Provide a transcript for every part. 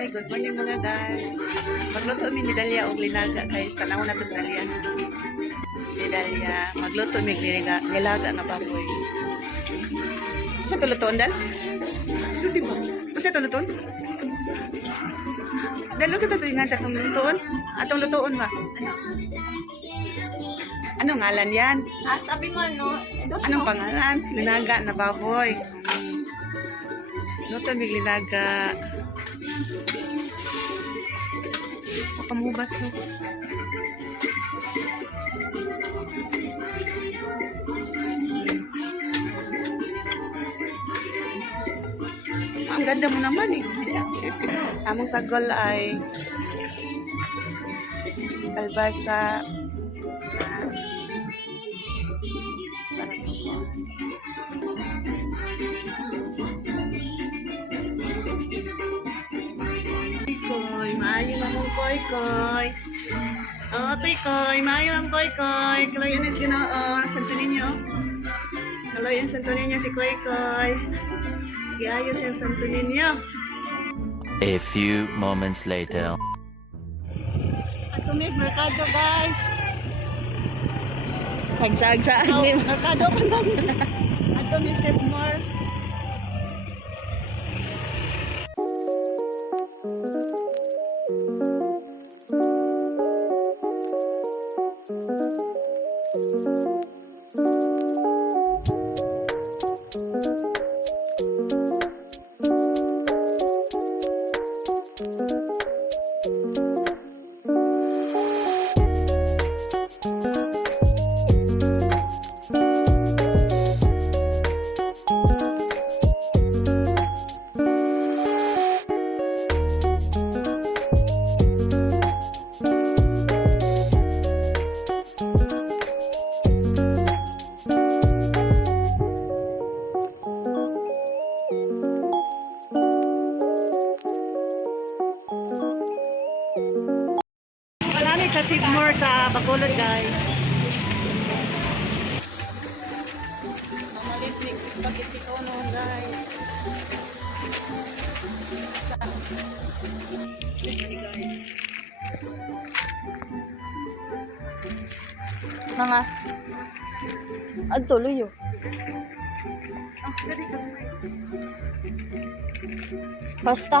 Hi, good morning mga guys. Magluto mi ni Dalia og linaga guys. Tanaw na tos Dalia. Si Dalia magluto mi nilaga nga baboy. Sa tuluton dal? Sulti mo. Sa tuluton? Dalo sa tutuingan sa atong lutoon? Atong lutoon ba? Ano ngalan yan? Sabi mo ano? Anong pangalan? Linaga na baboy. Luto mi linaga. Pamubas mo. Ang ganda mo naman eh. Among sagol ay kalbasa. Koy, maayo na mong koy. Oh, koy, maayo ang koy. Kaloyan is ginoo, santo ninyo. Kaloyan santo ninyo si koy. Si ayos yung santo ninyo. A few moments later. Ato may merkado guys. Pagsaagsaan Oh, mo. merkado pa lang. Ato may step more. Marami sa Sigmore sa Bacolod guys. Mamalitnik spaghetti kono guys. Mga ang tuloy yun. Basta.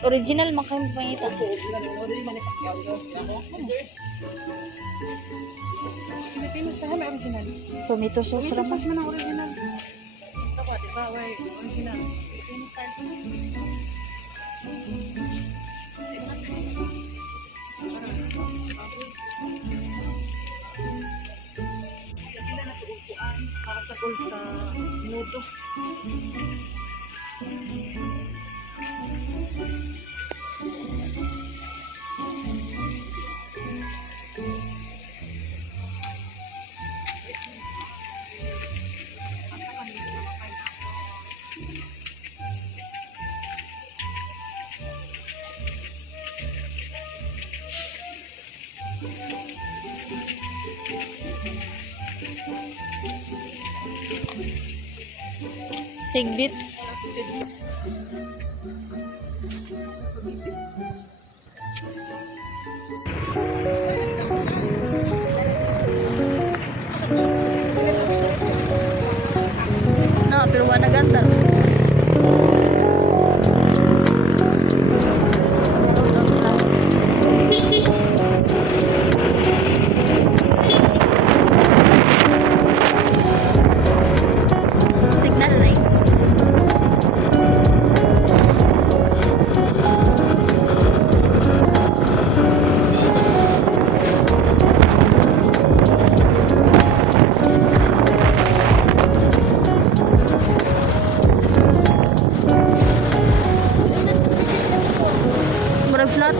Original makang pangita. Pilipinas tayo may original. Tomato sauce Tomato raman. sauce man ang original. Ito ba, diba? Wait, original. Pilipinas tayo sa para sa pool sa minuto. Tidbits. No, pero wala ganda. Signal na murag flat.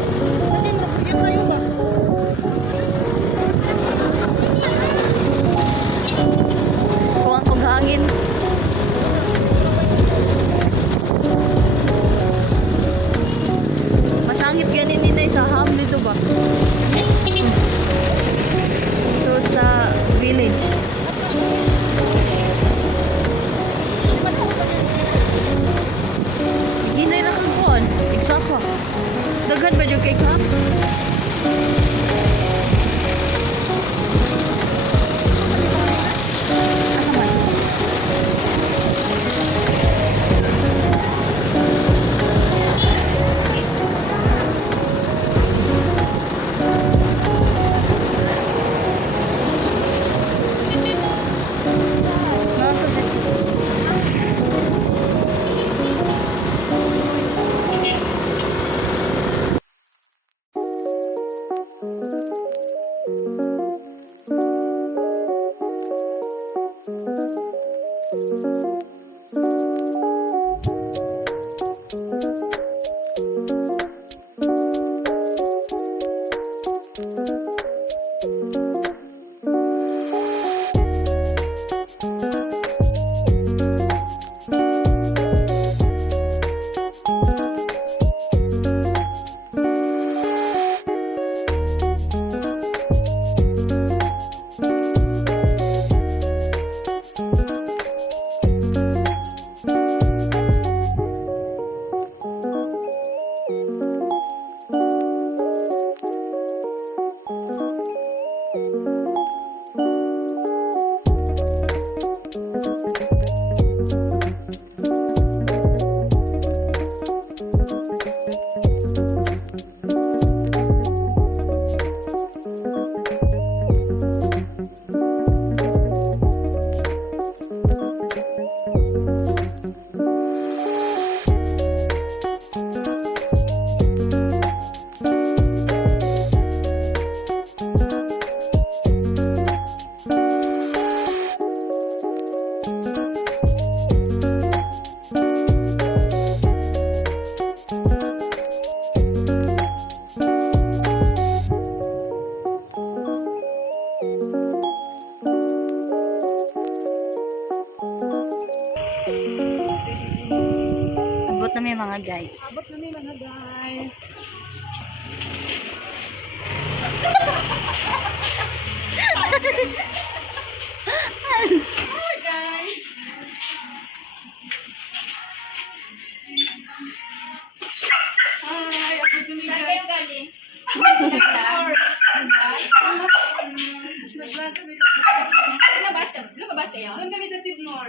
Kuwang kong hangin. Pangit ganin nila sa ham dito ba? So, sa village. Ginay na kang kuhan. Eksaka. Daghan ba yung cake ha? Asa man? Mga kapit. Abot na may mga guys. Abot na ni mga guys. Hi guys. Hi, abot na ni guys. Nag-vlog kami. Lumabas kayo? Doon kami sa Sidnor.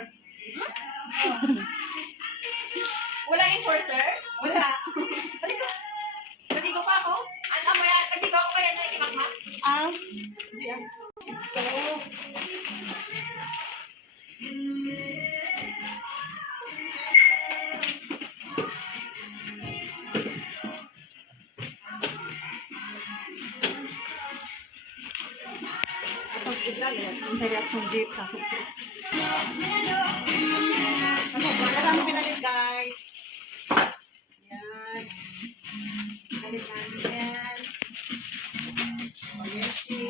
Wala enforcer? Wala. Naligo pa ako? Alam mo yan, naligo ako kaya na ikimakmak? Di ah. Tapos bigla yan. Ang sa reaction jeep sa suko. Wala kami pinalit guys. Yan. Pinalit namin yan. Oyeshi.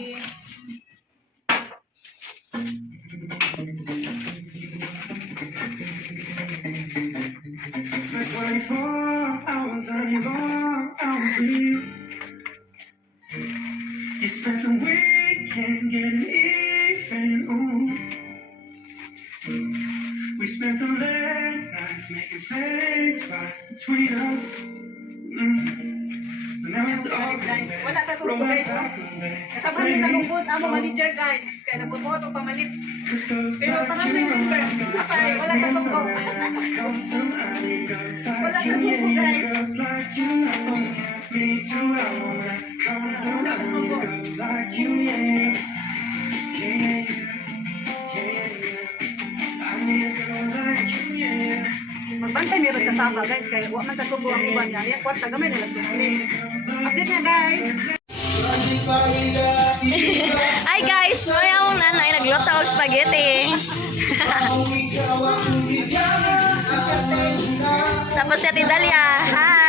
For 24 hours on your arm, I was with you. You spent the weekend getting even. Ooh. We spent the late nights making things right between us. But now it's all Guys, wala sa suko roll guys. back away. Kasama niya sa bungkus ang mga manager guys. Kaya nagpupoto pamalit. Cause goes Pero like parang you may member. Kapay, wala sa suko. comes from I go Wala like sa you, suko yeah, guys. girls like you know me too. I wanna come from Wala sa suko. girls like you, yeah. Yeah, yeah. I need a girl like you, yeah. Magbantay meron kasama guys. Kaya huwag man sa suko ang iba niya. Yan, kwarta gamay nila sumali. Update niya guys. Hi guys! Mayroon na na nagluto og spaghetti. Tapos si Ate Dalia. Hi!